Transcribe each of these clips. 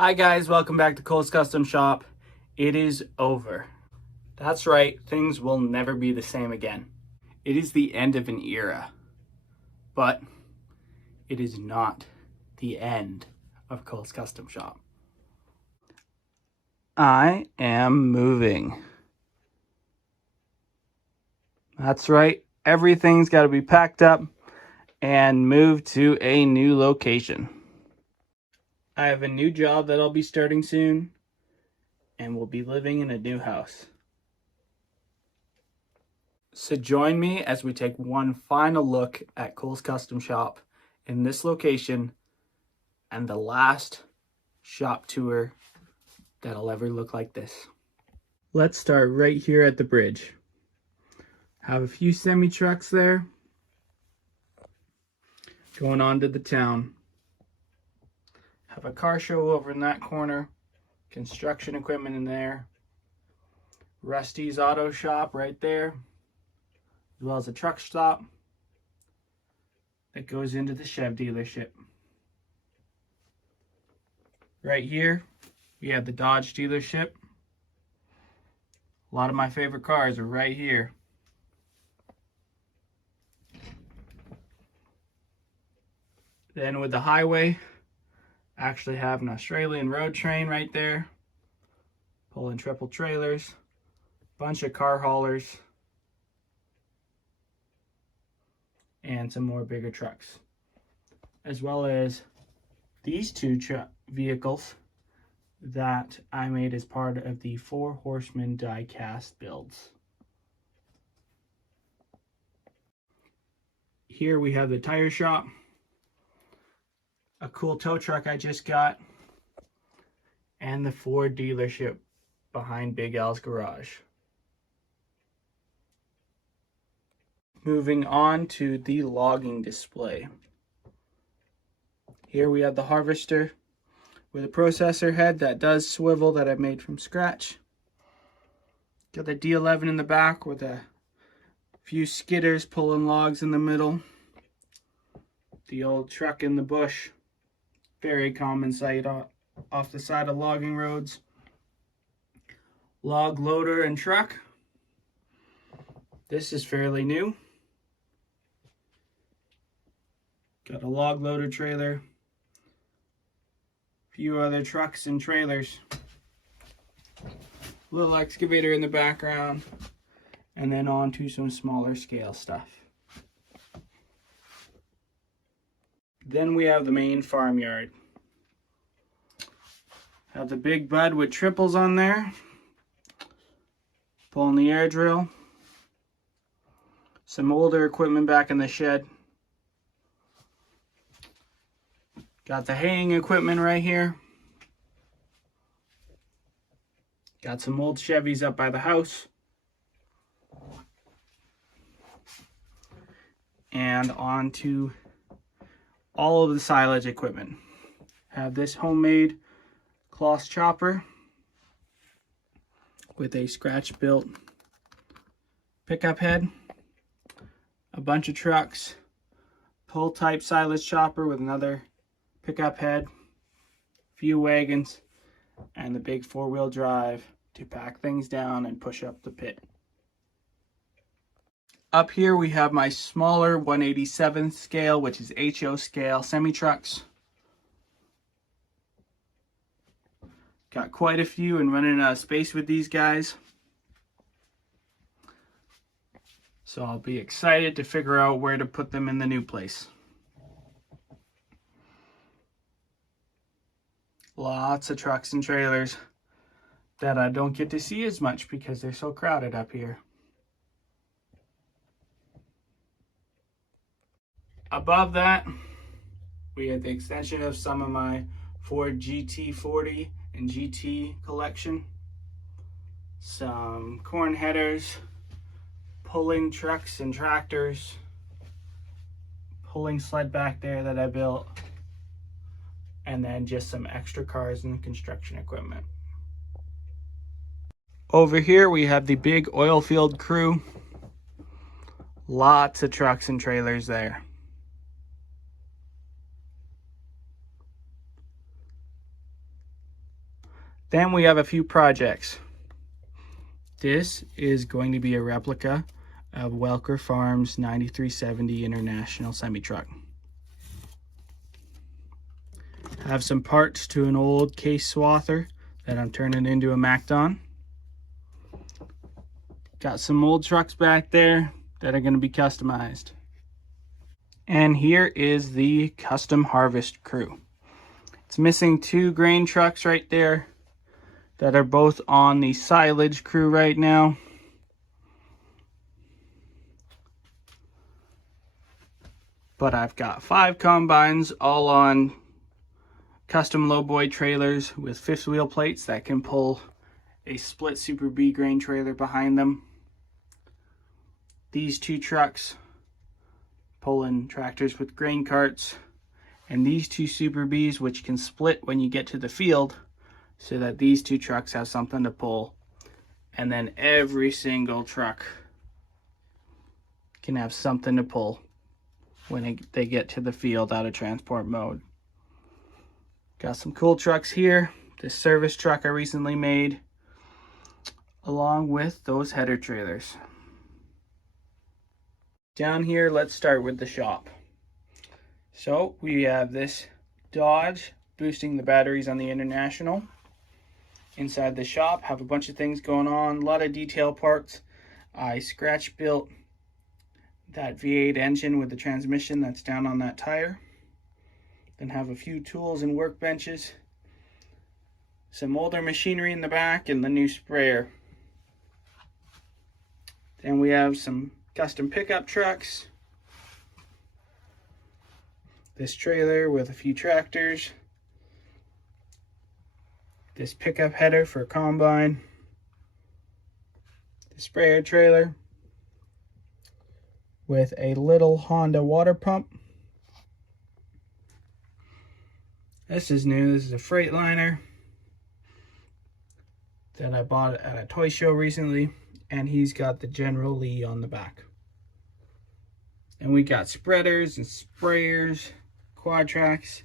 Hi guys, welcome back to Cole's Custom Shop. It is over. That's right, things will never be the same again. It is the end of an era, but it is not the end of Cole's Custom Shop. I am moving. That's right, everything's got to be packed up and moved to a new location. I have a new job that I'll be starting soon, and we'll be living in a new house. So join me as we take one final look at Cole's Custom Shop in this location and the last shop tour that'll ever look like this. Let's start right here at the bridge. Have a few semi trucks there. Going on to the town. Have a car show over in that corner. Construction equipment in there. Rusty's Auto Shop right there, as well as a truck stop that goes into the Chev dealership. Right here, we have the Dodge dealership. A lot of my favorite cars are right here. Then with the highway, I actually have an Australian road train right there, pulling triple trailers, bunch of car haulers, and some more bigger trucks, as well as these two vehicles that I made as part of the Four Horsemen die cast builds. Here we have the tire shop, a cool tow truck I just got, and the Ford dealership behind Big Al's garage. Moving on to the logging display. Here we have the harvester with a processor head that does swivel that I made from scratch. Got the D11 in the back with a few skidders pulling logs in the middle. The old truck in the bush, very common sight off the side of logging roads. Log loader and truck. This is fairly new. Got a log loader trailer. Few other trucks and trailers. Little excavator in the background. And then on to some smaller scale stuff. Then we have the main farmyard. Have the big bud with triples on there. Pulling the air drill. Some older equipment back in the shed. Got the haying equipment right here. Got some old Chevys up by the house. And on to all of the silage equipment. Have this homemade cloth chopper with a scratch built pickup head. A bunch of trucks. Pull type silage chopper with another pickup head, few wagons, and the big four-wheel drive to pack things down and push up the pit. Up here we have my smaller 1/87 scale, which is HO scale semi-trucks. Got quite a few and running out of space with these guys. So I'll be excited to figure out where to put them in the new place. Lots of trucks and trailers that I don't get to see as much because they're so crowded up here. Above that, we have the extension of some of my Ford GT40 and GT collection. Some corn headers, pulling trucks and tractors, pulling sled back there that I built, and then just some extra cars and construction equipment. Over here we have the big oil field crew. Lots of trucks and trailers there. Then we have a few projects. This is going to be a replica of Welker Farms 9370 International semi-truck. I have some parts to an old case swather that I'm turning into a MacDon. Got some old trucks back there that are going to be customized. And here is the custom harvest crew. It's missing 2 grain trucks right there that are both on the silage crew right now. But I've got 5 combines all on custom lowboy trailers with 5th wheel plates that can pull a split Super B grain trailer behind them. These 2 trucks pulling tractors with grain carts, and these 2 Super Bs which can split when you get to the field so that these 2 trucks have something to pull, and then every single truck can have something to pull when they get to the field out of transport mode. Got some cool trucks here. This service truck I recently made, along with those header trailers. Down here, let's start with the shop. So we have this Dodge boosting the batteries on the International. Inside the shop, have a bunch of things going on, a lot of detail parts. I scratch built that V8 engine with the transmission that's down on that tire. Then have a few tools and workbenches, some older machinery in the back, and the new sprayer. Then we have some custom pickup trucks, this trailer with a few tractors, this pickup header for a combine, the sprayer trailer with a little Honda water pump. This is new. This is a Freightliner that I bought at a toy show recently, and he's got the General Lee on the back. And we got spreaders and sprayers, quad tracks,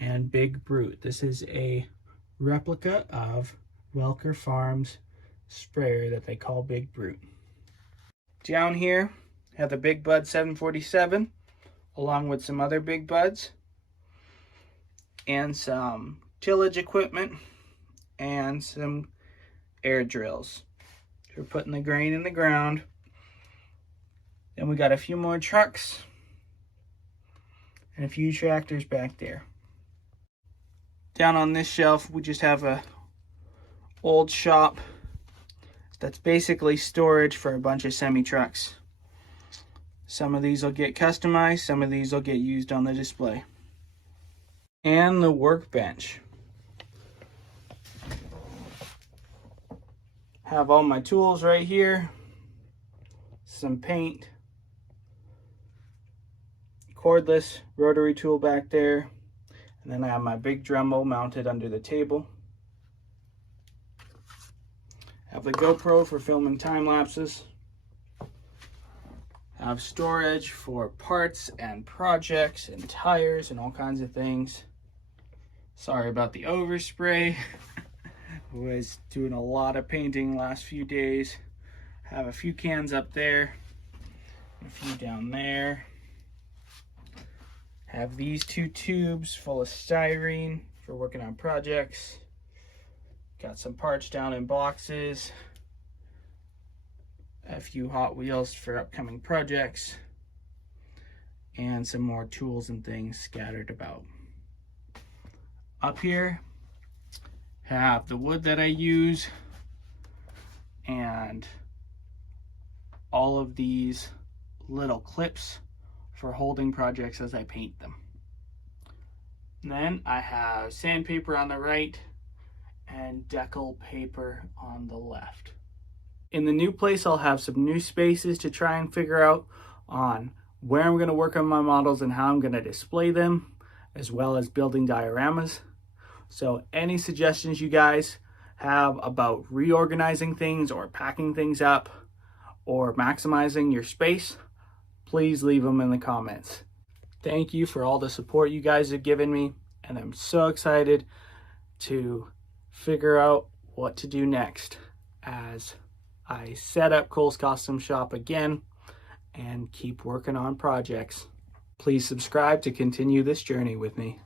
and Big Brute. This is a replica of Welker Farms sprayer that they call Big Brute. Down here, have the Big Bud 747, along with some other Big Buds, and some tillage equipment, and some air drills for putting the grain in the ground. Then we got a few more trucks and a few tractors back there. Down on this shelf, we just have a old shop that's basically storage for a bunch of semi-trucks. Some of these will get customized, some of these will get used on the display. And the workbench. Have all my tools right here, some paint, cordless rotary tool back there, and then I have my big Dremel mounted under the table. Have the GoPro for filming time lapses. Have storage for parts and projects and tires and all kinds of things. Sorry about the overspray. Was doing a lot of painting last few days. Have a few cans up there, a few down there. Have these 2 tubes full of styrene for working on projects. Got some parts down in boxes. A few Hot Wheels for upcoming projects. And some more tools and things scattered about. Up here, have the wood that I use and all of these little clips for holding projects as I paint them. And then I have sandpaper on the right and decal paper on the left. In the new place, I'll have some new spaces to try and figure out on where I'm going to work on my models and how I'm going to display them, as well as building dioramas. So any suggestions you guys have about reorganizing things or packing things up or maximizing your space, please leave them in the comments. Thank you for all the support you guys have given me, and I'm so excited to figure out what to do next as I set up Cole's Custom Shop again and keep working on projects. Please subscribe to continue this journey with me.